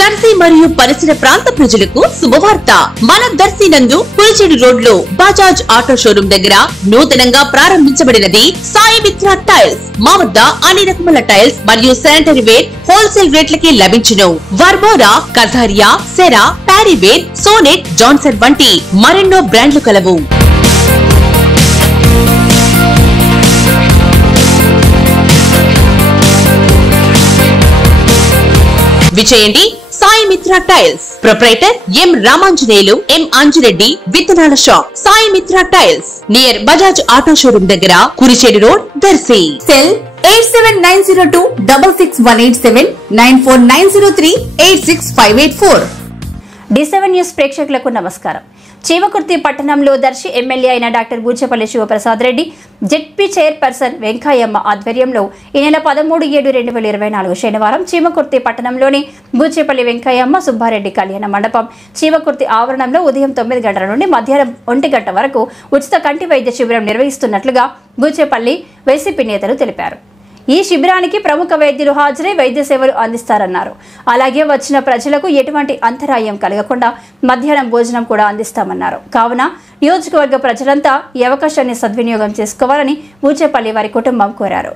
దర్శి మరియు పరిసర ప్రాంత ప్రజలకు శుభవార్త. మన దర్శి నందు పులిచెడు రోడ్ లో బజాజ్ ఆటో షోరూమ్ దగ్గర నూతనంగా ప్రారంభించబడినది సాయి మిత్ర టైల్స్. మా వద్ద అన్ని రకముల టైల్స్ మరియు శానిటరీ వేర్ హోల్సేల్ రేట్లకి లభించును. వర్మోరా, కథారియా, సెరా, ప్యారీవేర్, సోనెట్, జాన్సన్ వంటి మరెన్నో బ్రాండ్లు కలవు. విజయండి Sai Mitra tiles. Proprietor M Ramanjaneyulu, M Anjireddy, విత్తనాల shop. Sai Mitra tiles near Bajaj auto showroom దగ్గర, Kurichedu road, Darsi. Cell 8790266187 9490386584. D7 news ప్రేక్షకులకు నమస్కారం. చీమకుర్తి పట్టణంలో దర్శి ఎమ్మెల్యే అయిన doctor Buchepalli Sivaprasad Reddy, ZP chairperson Venkayyamma ఆధ్వర్యంలో ఈ నెల 13/7/2024 శనివారం చీమకుర్తి పట్టణంలోని బూచేపల్లి వెంకయ్యమ్మ సుబ్బారెడ్డి కళ్యాణ మండపం చీమకుర్తి ఆవరణంలో ఉదయం 9 గంటల నుండి మధ్యాహ్నం 1 గంట వరకు ఉచిత కంటి వైద్య శిబిరం నిర్వహిస్తున్నట్లుగా బూచేపల్లి వైసీపీ నేతలు తెలిపారు. ఈ శిబిరానికి ప్రముఖ వైద్యులు హాజరై వైద్య సేవలు అందిస్తారన్నారు. అలాగే వచ్చిన ప్రజలకు ఎటువంటి అంతరాయం కలగకుండా మధ్యాహ్నం భోజనం కూడా అందిస్తామన్నారు. కావున నియోజకవర్గ ప్రజలంతా ఈ అవకాశాన్ని సద్వినియోగం చేసుకోవాలని బూచేపల్లి వారి కుటుంబం కోరారు.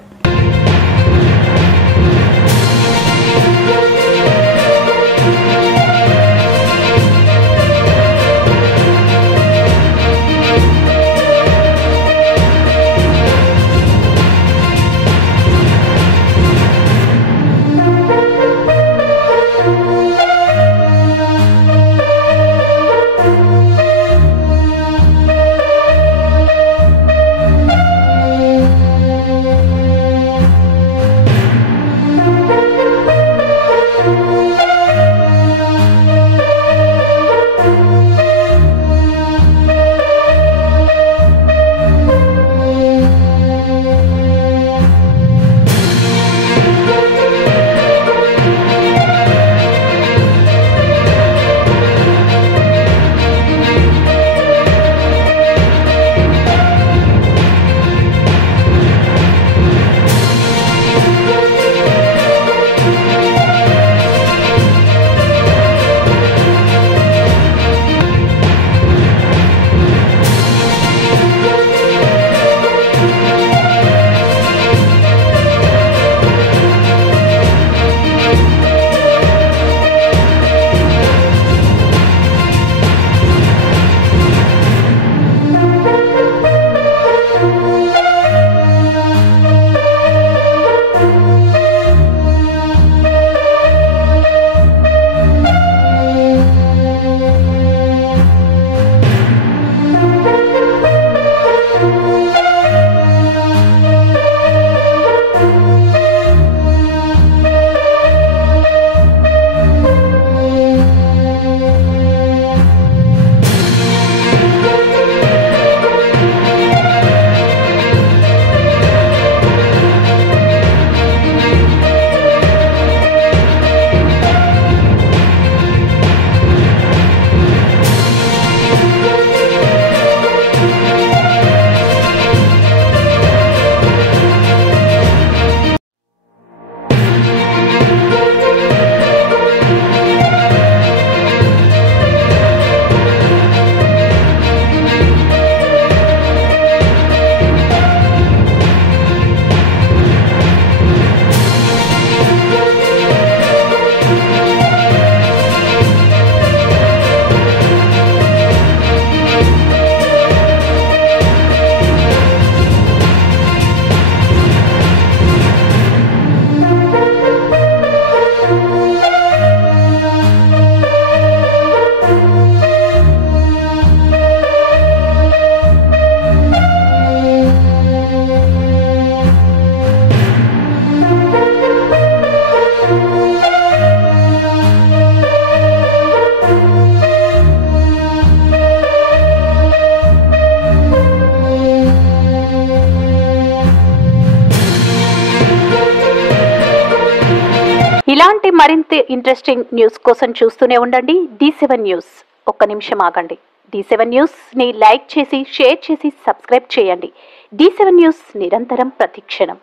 ఇలాంటి మరింత ఇంట్రెస్టింగ్ న్యూస్ కోసం చూస్తూనే ఉండండి D7 న్యూస్. ఒక్క నిమిషం ఆగండి. D7 న్యూస్ ని లైక్ చేసి, షేర్ చేసి, సబ్స్క్రైబ్ చేయండి. D7 న్యూస్ నిరంతరం ప్రతిక్షణం.